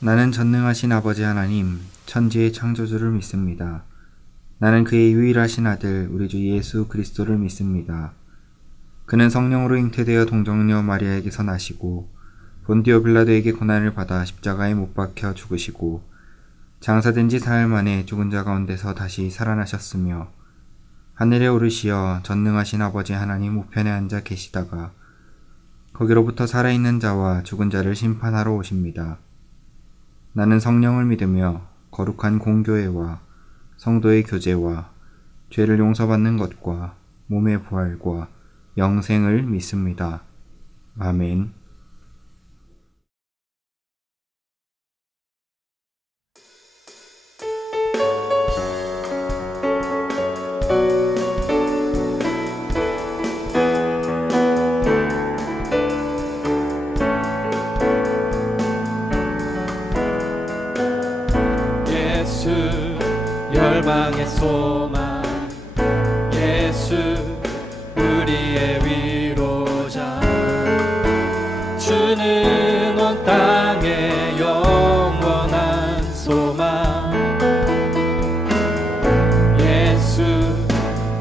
나는 전능하신 아버지 하나님, 천지의 창조주를 믿습니다. 나는 그의 유일하신 아들, 우리 주 예수 그리스도를 믿습니다. 그는 성령으로 잉태되어 동정녀 마리아에게서 나시고 본디오 빌라도에게 고난을 받아 십자가에 못 박혀 죽으시고 장사된 지 사흘 만에 죽은 자 가운데서 다시 살아나셨으며 하늘에 오르시어 전능하신 아버지 하나님 우편에 앉아 계시다가 거기로부터 살아있는 자와 죽은 자를 심판하러 오십니다. 나는 성령을 믿으며 거룩한 공교회와 성도의 교제와 죄를 용서받는 것과 몸의 부활과 영생을 믿습니다. 아멘. 예수 열방의 소망, 예수 우리의 위로자, 주는 온 땅의 영원한 소망. 예수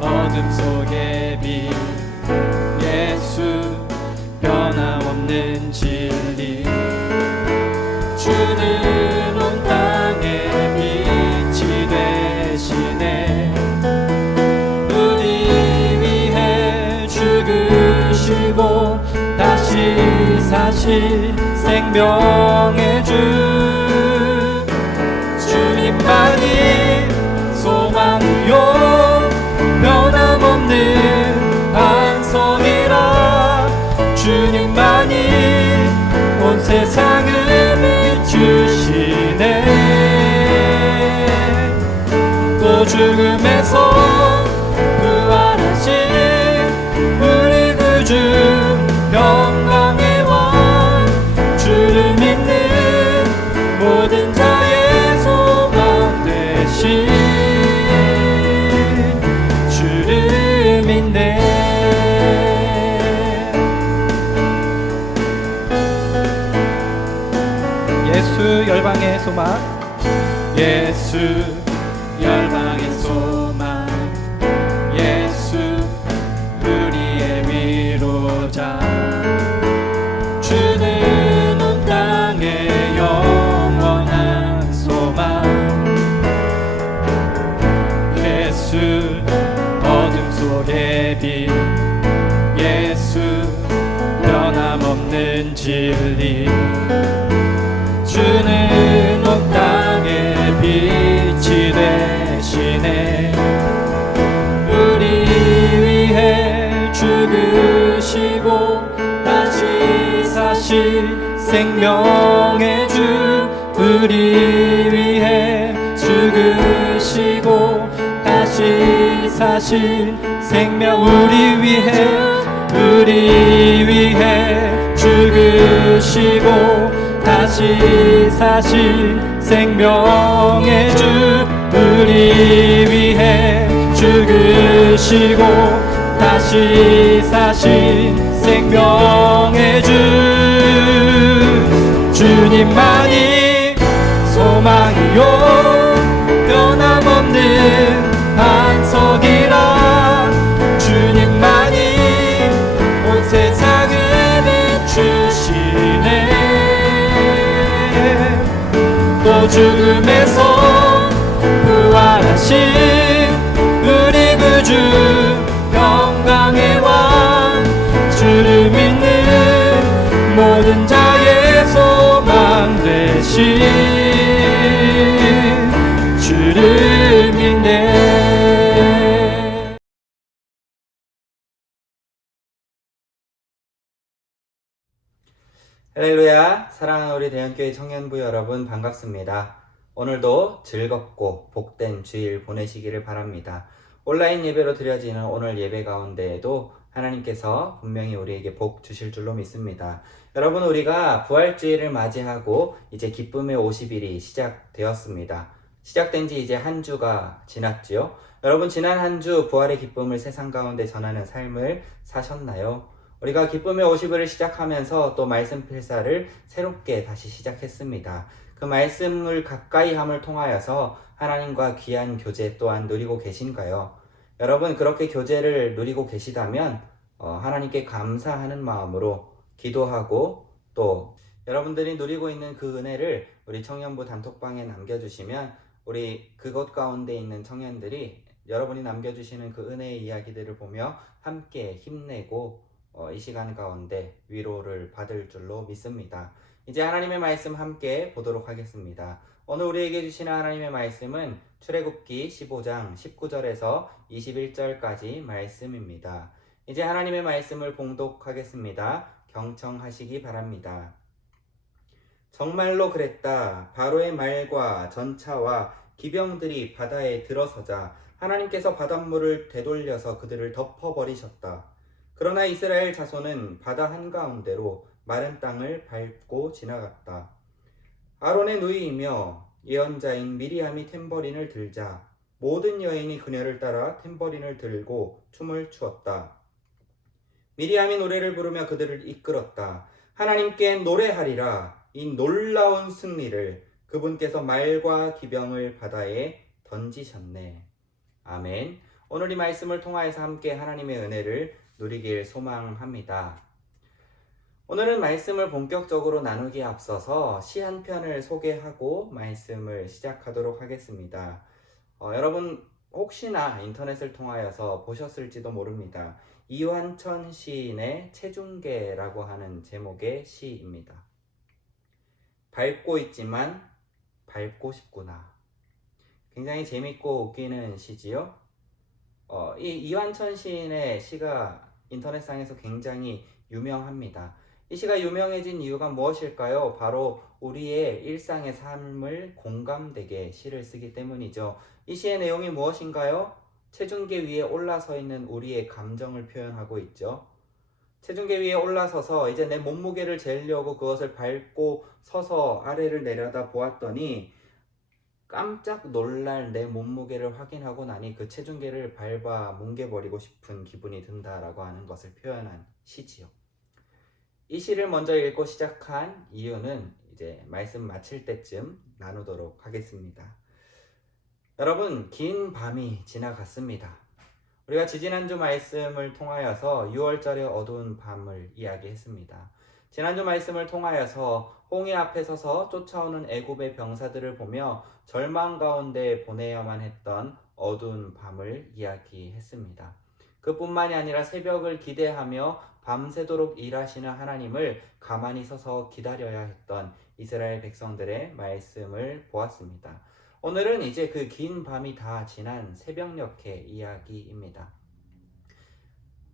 어둠 속의 빛, 예수 변함없는 진리, 주는 온 땅의 빛이 되시네. 우리 위해 죽으시고 다시 사신 생명의 주, 주님만이 소망이요 변함없는 반석이라. 주님만이 온 세상을 비추시네. 또 죽음에서 부활하신 우리 구주 영광의 왕, 주를 믿는 모든 자의 소망 되신 주를 믿네. 예수 열방의 소망, 예수 열방의 소망, 예수 우리의 위로자, 주는 온 땅의 영원한 소망. 예수 어둠 속의 빛, 예수 변함없는 진리, 주는 온 땅의 빛이 되시네. 우리 위해 죽으시고 다시 사실 생명의 주, 우리 위해 죽으시고 다시 사실 생명, 우리 위해 죽으시고 다시 사실 생명의 주, 우리 위해 죽으시고 다시 사실 생명의 주, 주님만이 소망이요 변함없는 반석이라. 주님만이 온 세상을 비추시네. 또 죽음에서 부활하신 우리 구주 영광의 왕, 주를 믿는 모든 자의 소망 되신 주를 믿네. 할렐루야, 사랑하는 우리 대형교회 청년부 여러분 반갑습니다. 오늘도 즐겁고 복된 주일 보내시기를 바랍니다. 온라인 예배로 드려지는 오늘 예배 가운데에도 하나님께서 분명히 우리에게 복 주실 줄로 믿습니다. 여러분, 우리가 부활주일을 맞이하고 이제 기쁨의 50일이 시작되었습니다. 시작된 지 이제 한 주가 지났지요. 여러분, 지난 한 주 부활의 기쁨을 세상 가운데 전하는 삶을 사셨나요? 우리가 기쁨의 50일을 시작하면서 또 말씀 필사를 새롭게 다시 시작했습니다. 그 말씀을 가까이 함을 통하여서 하나님과 귀한 교제 또한 누리고 계신가요? 여러분 그렇게 교제를 누리고 계시다면 하나님께 감사하는 마음으로 기도하고 또 여러분들이 누리고 있는 그 은혜를 우리 청년부 단톡방에 남겨주시면 우리 그곳 가운데 있는 청년들이 여러분이 남겨주시는 그 은혜의 이야기들을 보며 함께 힘내고 이 시간 가운데 위로를 받을 줄로 믿습니다. 이제 하나님의 말씀 함께 보도록 하겠습니다. 오늘 우리에게 주시는 하나님의 말씀은 출애굽기 15장 19절에서 21절까지 말씀입니다. 이제 하나님의 말씀을 봉독하겠습니다. 경청하시기 바랍니다. 정말로 그랬다. 바로의 말과 전차와 기병들이 바다에 들어서자 하나님께서 바닷물을 되돌려서 그들을 덮어버리셨다. 그러나 이스라엘 자손은 바다 한가운데로 마른 땅을 밟고 지나갔다. 아론의 누이이며 예언자인 미리암이 탬버린을 들자 모든 여인이 그녀를 따라 탬버린을 들고 춤을 추었다. 미리암이 노래를 부르며 그들을 이끌었다. 하나님께 노래하리라. 이 놀라운 승리를 그분께서 말과 기병을 바다에 던지셨네. 아멘. 오늘 이 말씀을 통하여서 함께 하나님의 은혜를 누리길 소망합니다. 오늘은 말씀을 본격적으로 나누기에 앞서서 시 한 편을 소개하고 말씀을 시작하도록 하겠습니다. 여러분 혹시나 인터넷을 통하여서 보셨을지도 모릅니다. 이완천 시인의 체중계라고 하는 제목의 시입니다. 밟고 있지만 밟고 싶구나. 굉장히 재밌고 웃기는 시지요. 이 이완천 시인의 시가 인터넷상에서 굉장히 유명합니다. 이 시가 유명해진 이유가 무엇일까요? 바로 우리의 일상의 삶을 공감되게 시를 쓰기 때문이죠. 이 시의 내용이 무엇인가요? 체중계 위에 올라서 있는 우리의 감정을 표현하고 있죠. 체중계 위에 올라서서 이제 내 몸무게를 재려고 그것을 밟고 서서 아래를 내려다 보았더니 깜짝 놀랄 내 몸무게를 확인하고 나니 그 체중계를 밟아 뭉개버리고 싶은 기분이 든다라고 하는 것을 표현한 시지요. 이 시를 먼저 읽고 시작한 이유는 이제 말씀 마칠 때쯤 나누도록 하겠습니다. 여러분, 긴 밤이 지나갔습니다. 우리가 지지난주 말씀을 통하여서 6월절의 어두운 밤을 이야기했습니다. 지난주 말씀을 통하여서 홍해 앞에 서서 쫓아오는 애굽의 병사들을 보며 절망 가운데 보내야만 했던 어두운 밤을 이야기했습니다. 그뿐만이 아니라 새벽을 기대하며 밤새도록 일하시는 하나님을 가만히 서서 기다려야 했던 이스라엘 백성들의 말씀을 보았습니다. 오늘은 이제 그 긴 밤이 다 지난 새벽녘의 이야기입니다.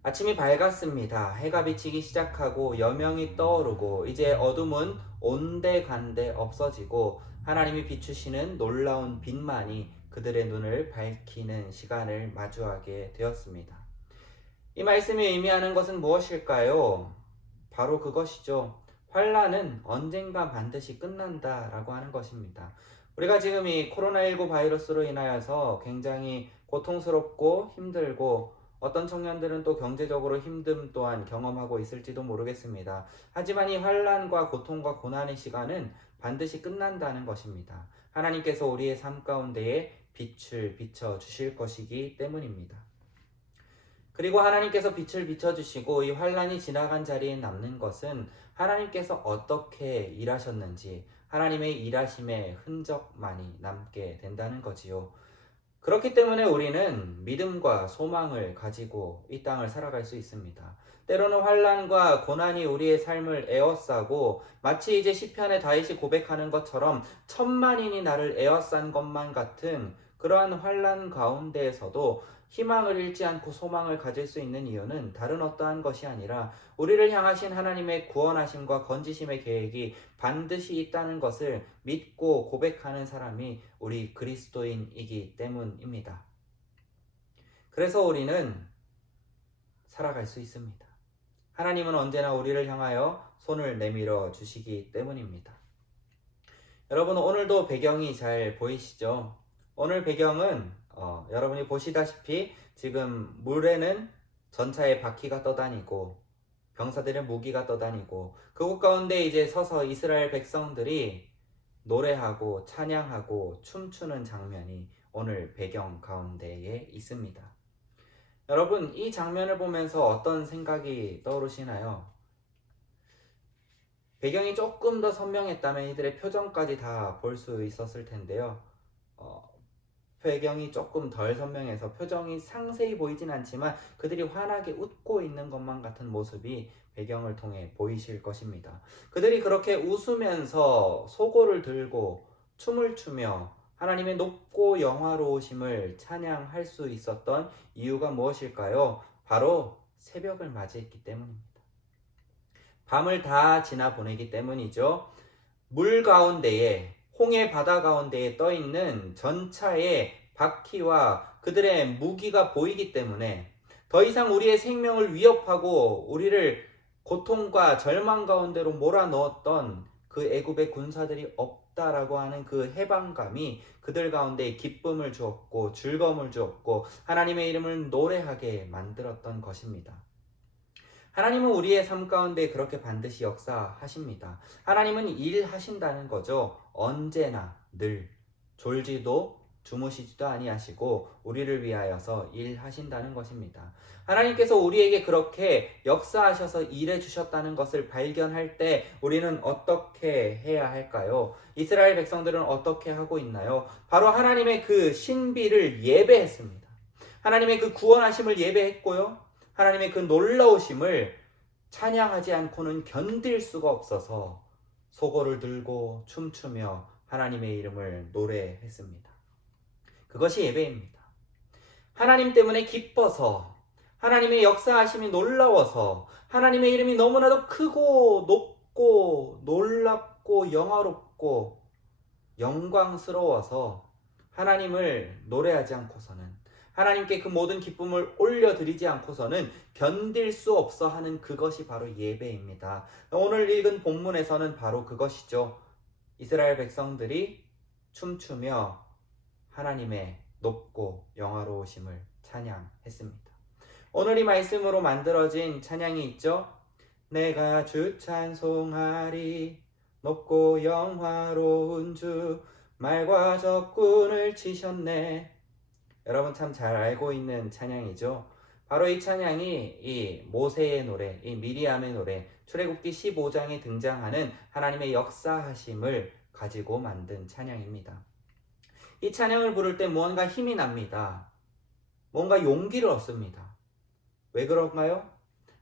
아침이 밝았습니다. 해가 비치기 시작하고 여명이 떠오르고 이제 어둠은 온데간데 없어지고 하나님이 비추시는 놀라운 빛만이 그들의 눈을 밝히는 시간을 마주하게 되었습니다. 이 말씀이 의미하는 것은 무엇일까요? 바로 그것이죠. 환난은 언젠가 반드시 끝난다라고 하는 것입니다. 우리가 지금 이 코로나19 바이러스로 인하여서 굉장히 고통스럽고 힘들고 어떤 청년들은 또 경제적으로 힘듦 또한 경험하고 있을지도 모르겠습니다. 하지만 이 환난과 고통과 고난의 시간은 반드시 끝난다는 것입니다. 하나님께서 우리의 삶 가운데에 빛을 비춰주실 것이기 때문입니다. 그리고 하나님께서 빛을 비춰주시고 이 환난이 지나간 자리에 남는 것은 하나님께서 어떻게 일하셨는지 하나님의 일하심의 흔적만이 남게 된다는 거지요. 그렇기 때문에 우리는 믿음과 소망을 가지고 이 땅을 살아갈 수 있습니다. 때로는 환난과 고난이 우리의 삶을 에워싸고 마치 이제 시편의 다윗이 고백하는 것처럼 천만인이 나를 에워싼 것만 같은 그러한 환난 가운데에서도 희망을 잃지 않고 소망을 가질 수 있는 이유는 다른 어떠한 것이 아니라 우리를 향하신 하나님의 구원하심과 건지심의 계획이 반드시 있다는 것을 믿고 고백하는 사람이 우리 그리스도인이기 때문입니다. 그래서 우리는 살아갈 수 있습니다. 하나님은 언제나 우리를 향하여 손을 내밀어 주시기 때문입니다. 여러분, 오늘도 배경이 잘 보이시죠? 오늘 배경은 여러분이 보시다시피 지금 물에는 전차의 바퀴가 떠다니고 병사들의 무기가 떠다니고 그곳 가운데 이제 서서 이스라엘 백성들이 노래하고 찬양하고 춤추는 장면이 오늘 배경 가운데에 있습니다. 여러분, 이 장면을 보면서 어떤 생각이 떠오르시나요? 배경이 조금 더 선명했다면 이들의 표정까지 다 볼 수 있었을 텐데요. 배경이 조금 덜 선명해서 표정이 상세히 보이진 않지만 그들이 환하게 웃고 있는 것만 같은 모습이 배경을 통해 보이실 것입니다. 그들이 그렇게 웃으면서 소고를 들고 춤을 추며 하나님의 높고 영화로우심을 찬양할 수 있었던 이유가 무엇일까요? 바로 새벽을 맞이했기 때문입니다. 밤을 다 지나 보내기 때문이죠. 물 가운데에, 홍해 바다 가운데에 떠 있는 전차의 바퀴와 그들의 무기가 보이기 때문에 더 이상 우리의 생명을 위협하고 우리를 고통과 절망 가운데로 몰아넣었던 그 애굽의 군사들이 없다라고 하는 그 해방감이 그들 가운데 기쁨을 주었고 즐거움을 주었고 하나님의 이름을 노래하게 만들었던 것입니다. 하나님은 우리의 삶 가운데 그렇게 반드시 역사하십니다. 하나님은 일하신다는 거죠. 언제나 늘 졸지도 주무시지도 아니하시고 우리를 위하여서 일하신다는 것입니다. 하나님께서 우리에게 그렇게 역사하셔서 일해 주셨다는 것을 발견할 때 우리는 어떻게 해야 할까요? 이스라엘 백성들은 어떻게 하고 있나요? 바로 하나님의 그 신비를 예배했습니다. 하나님의 그 구원하심을 예배했고요. 하나님의 그 놀라우심을 찬양하지 않고는 견딜 수가 없어서 소고를 들고 춤추며 하나님의 이름을 노래했습니다. 그것이 예배입니다. 하나님 때문에 기뻐서, 하나님의 역사하심이 놀라워서, 하나님의 이름이 너무나도 크고 높고 놀랍고 영화롭고 영광스러워서 하나님을 노래하지 않고서는, 하나님께 그 모든 기쁨을 올려드리지 않고서는 견딜 수 없어 하는 그것이 바로 예배입니다. 오늘 읽은 본문에서는 바로 그것이죠. 이스라엘 백성들이 춤추며 하나님의 높고 영화로우심을 찬양했습니다. 오늘 이 말씀으로 만들어진 찬양이 있죠. 내가 주 찬송하리 높고 영화로운 주 말과 적군을 치셨네. 여러분 참 잘 알고 있는 찬양이죠. 바로 이 찬양이 이 모세의 노래, 이 미리암의 노래, 출애굽기 15장에 등장하는 하나님의 역사하심을 가지고 만든 찬양입니다. 이 찬양을 부를 때 무언가 힘이 납니다. 뭔가 용기를 얻습니다. 왜 그런가요?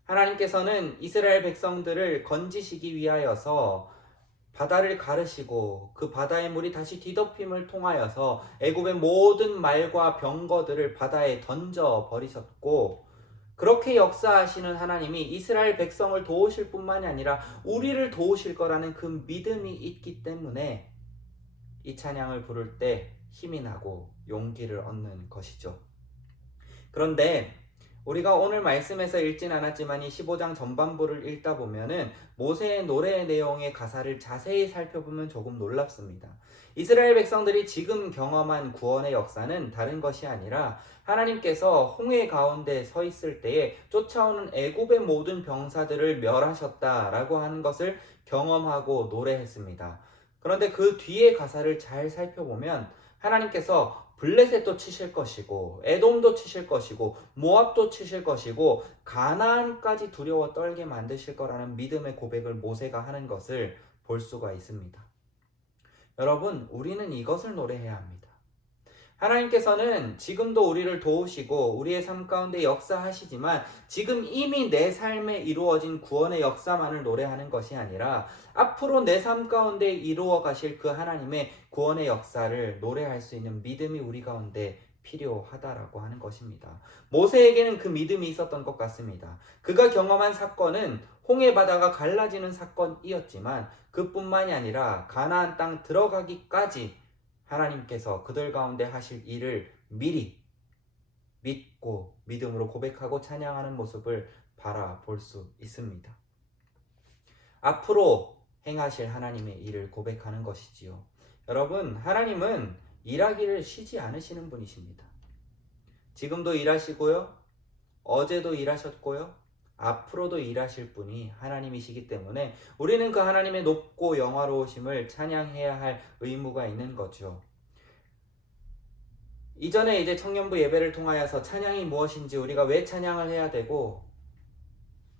하나님께서는 이스라엘 백성들을 건지시기 위하여서 바다를 가르시고 그 바다의 물이 다시 뒤덮임을 통하여서 애굽의 모든 말과 병거들을 바다에 던져 버리셨고, 그렇게 역사하시는 하나님이 이스라엘 백성을 도우실 뿐만이 아니라 우리를 도우실 거라는 그 믿음이 있기 때문에 이 찬양을 부를 때 힘이 나고 용기를 얻는 것이죠. 그런데 우리가 오늘 말씀에서 읽진 않았지만 이 15장 전반부를 읽다 보면은 모세의 노래의 내용의 가사를 자세히 살펴보면 조금 놀랍습니다. 이스라엘 백성들이 지금 경험한 구원의 역사는 다른 것이 아니라 하나님께서 홍해 가운데 서 있을 때에 쫓아오는 애굽의 모든 병사들을 멸하셨다라고 하는 것을 경험하고 노래했습니다. 그런데 그 뒤의 가사를 잘 살펴보면 하나님께서 블레셋도 치실 것이고 에돔도 치실 것이고 모압도 치실 것이고 가나안까지 두려워 떨게 만드실 거라는 믿음의 고백을 모세가 하는 것을 볼 수가 있습니다. 여러분, 우리는 이것을 노래해야 합니다. 하나님께서는 지금도 우리를 도우시고 우리의 삶 가운데 역사하시지만 지금 이미 내 삶에 이루어진 구원의 역사만을 노래하는 것이 아니라 앞으로 내 삶 가운데 이루어 가실 그 하나님의 구원의 역사를 노래할 수 있는 믿음이 우리 가운데 필요하다라고 하는 것입니다. 모세에게는 그 믿음이 있었던 것 같습니다. 그가 경험한 사건은 홍해 바다가 갈라지는 사건이었지만 그뿐만이 아니라 가나안 땅 들어가기까지 하나님께서 그들 가운데 하실 일을 미리 믿고 믿음으로 고백하고 찬양하는 모습을 바라볼 수 있습니다. 앞으로 행하실 하나님의 일을 고백하는 것이지요. 여러분, 하나님은 일하기를 쉬지 않으시는 분이십니다. 지금도 일하시고요. 어제도 일하셨고요. 앞으로도 일하실 분이 하나님이시기 때문에 우리는 그 하나님의 높고 영화로우심을 찬양해야 할 의무가 있는 거죠. 이전에 이제 청년부 예배를 통하여서 찬양이 무엇인지, 우리가 왜 찬양을 해야 되고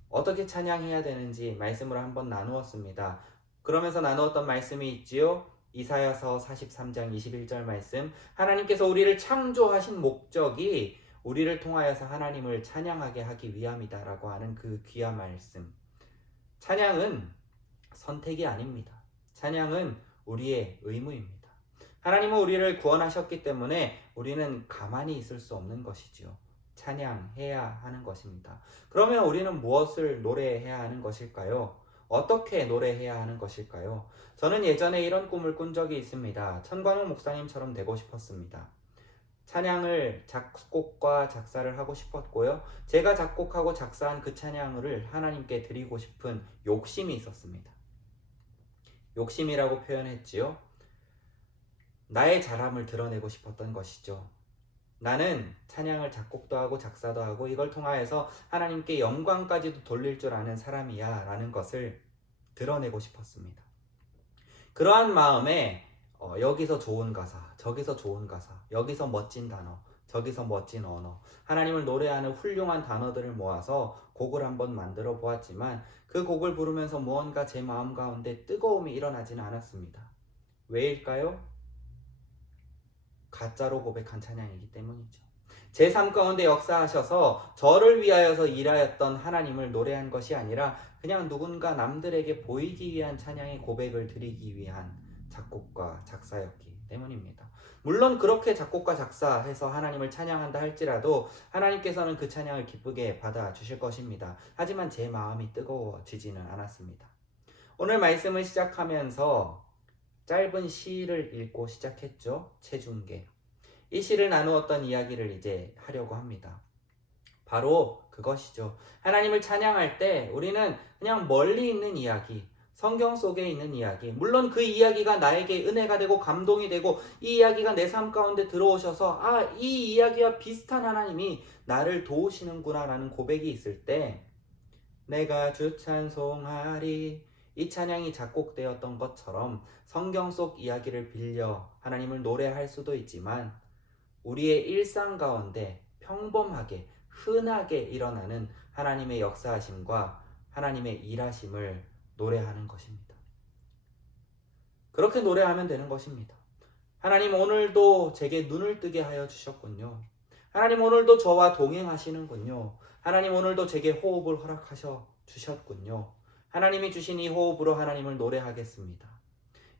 어떻게 찬양해야 되는지 말씀을 한번 나누었습니다. 그러면서 나누었던 말씀이 있지요. 이사야서 43장 21절 말씀, 하나님께서 우리를 창조하신 목적이 우리를 통하여서 하나님을 찬양하게 하기 위함이다 라고 하는 그 귀한 말씀. 찬양은 선택이 아닙니다. 찬양은 우리의 의무입니다. 하나님은 우리를 구원하셨기 때문에 우리는 가만히 있을 수 없는 것이지요. 찬양해야 하는 것입니다. 그러면 우리는 무엇을 노래해야 하는 것일까요? 어떻게 노래해야 하는 것일까요? 저는 예전에 이런 꿈을 꾼 적이 있습니다. 천관용 목사님처럼 되고 싶었습니다. 찬양을 작곡과 작사를 하고 싶었고요. 제가 작곡하고 작사한 그 찬양을 하나님께 드리고 싶은 욕심이 있었습니다. 욕심이라고 표현했지요. 나의 자람을 드러내고 싶었던 것이죠. 나는 찬양을 작곡도 하고 작사도 하고 이걸 통하여서 하나님께 영광까지도 돌릴 줄 아는 사람이야 라는 것을 드러내고 싶었습니다. 그러한 마음에 여기서 좋은 가사, 저기서 좋은 가사, 여기서 멋진 단어, 저기서 멋진 언어, 하나님을 노래하는 훌륭한 단어들을 모아서 곡을 한번 만들어 보았지만 그 곡을 부르면서 무언가 제 마음 가운데 뜨거움이 일어나지는 않았습니다. 왜일까요? 가짜로 고백한 찬양이기 때문이죠. 제 삶 가운데 역사하셔서 저를 위하여서 일하였던 하나님을 노래한 것이 아니라 그냥 누군가 남들에게 보이기 위한 찬양의 고백을 드리기 위한 작곡과 작사였기 때문입니다. 물론 그렇게 작곡과 작사해서 하나님을 찬양한다 할지라도 하나님께서는 그 찬양을 기쁘게 받아주실 것입니다. 하지만 제 마음이 뜨거워지지는 않았습니다. 오늘 말씀을 시작하면서 짧은 시를 읽고 시작했죠. 체중계. 이 시를 나누었던 이야기를 이제 하려고 합니다. 바로 그것이죠. 하나님을 찬양할 때 우리는 그냥 멀리 있는 이야기, 성경 속에 있는 이야기, 물론 그 이야기가 나에게 은혜가 되고 감동이 되고 이 이야기가 내 삶 가운데 들어오셔서 이 이야기와 비슷한 하나님이 나를 도우시는구나 라는 고백이 있을 때 내가 주 찬송하리, 이 찬양이 작곡되었던 것처럼 성경 속 이야기를 빌려 하나님을 노래할 수도 있지만 우리의 일상 가운데 평범하게 흔하게 일어나는 하나님의 역사하심과 하나님의 일하심을 노래하는 것입니다. 그렇게 노래하면 되는 것입니다. 하나님 오늘도 제게 눈을 뜨게 하여 주셨군요. 하나님 오늘도 저와 동행하시는군요. 하나님 오늘도 제게 호흡을 허락하셔 주셨군요. 하나님이 주신 이 호흡으로 하나님을 노래하겠습니다.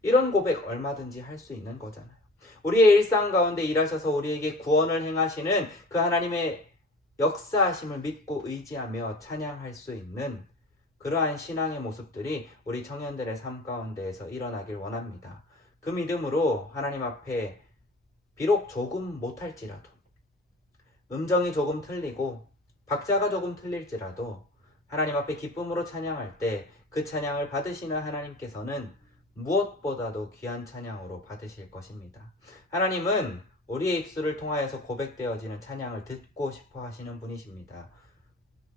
이런 고백 얼마든지 할 수 있는 거잖아요. 우리의 일상 가운데 일하셔서 우리에게 구원을 행하시는 그 하나님의 역사하심을 믿고 의지하며 찬양할 수 있는 그러한 신앙의 모습들이 우리 청년들의 삶 가운데에서 일어나길 원합니다. 그 믿음으로 하나님 앞에 비록 조금 못할지라도, 음정이 조금 틀리고 박자가 조금 틀릴지라도 하나님 앞에 기쁨으로 찬양할 때 그 찬양을 받으시는 하나님께서는 무엇보다도 귀한 찬양으로 받으실 것입니다. 하나님은 우리의 입술을 통하여서 고백되어지는 찬양을 듣고 싶어 하시는 분이십니다.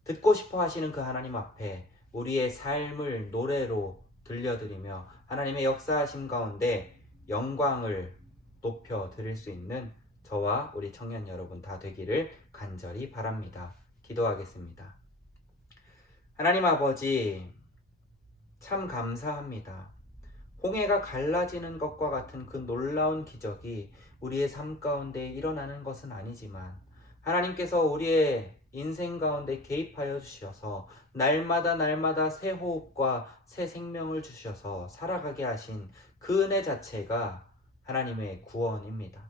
듣고 싶어 하시는 그 하나님 앞에 우리의 삶을 노래로 들려드리며 하나님의 역사하심 가운데 영광을 높여 드릴 수 있는 저와 우리 청년 여러분 다 되기를 간절히 바랍니다. 기도하겠습니다. 하나님 아버지, 참 감사합니다. 홍해가 갈라지는 것과 같은 그 놀라운 기적이 우리의 삶 가운데 일어나는 것은 아니지만 하나님께서 우리의 인생 가운데 개입하여 주셔서 날마다 새 호흡과 새 생명을 주셔서 살아가게 하신 그 은혜 자체가 하나님의 구원입니다.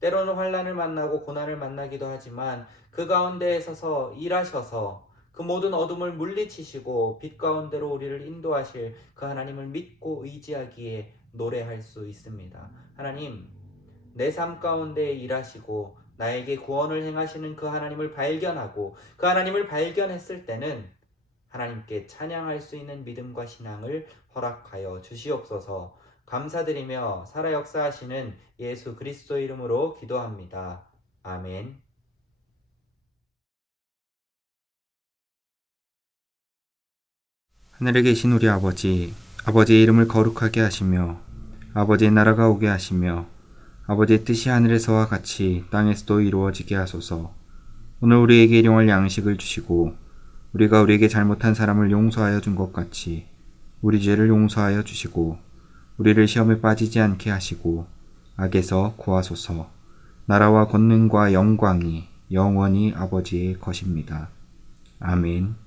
때로는 환난을 만나고 고난을 만나기도 하지만 그 가운데에 서서 일하셔서 그 모든 어둠을 물리치시고 빛 가운데로 우리를 인도하실 그 하나님을 믿고 의지하기에 노래할 수 있습니다. 하나님, 내 삶 가운데 일하시고 나에게 구원을 행하시는 그 하나님을 발견하고 그 하나님을 발견했을 때는 하나님께 찬양할 수 있는 믿음과 신앙을 허락하여 주시옵소서. 감사드리며 살아 역사하시는 예수 그리스도 이름으로 기도합니다. 아멘. 하늘에 계신 우리 아버지, 아버지의 이름을 거룩하게 하시며 아버지의 나라가 오게 하시며 아버지의 뜻이 하늘에서와 같이 땅에서도 이루어지게 하소서. 오늘 우리에게 일용할 양식을 주시고 우리가 우리에게 잘못한 사람을 용서하여 준 것 같이 우리 죄를 용서하여 주시고 우리를 시험에 빠지지 않게 하시고 악에서 구하소서. 나라와 권능과 영광이 영원히 아버지의 것입니다. 아멘.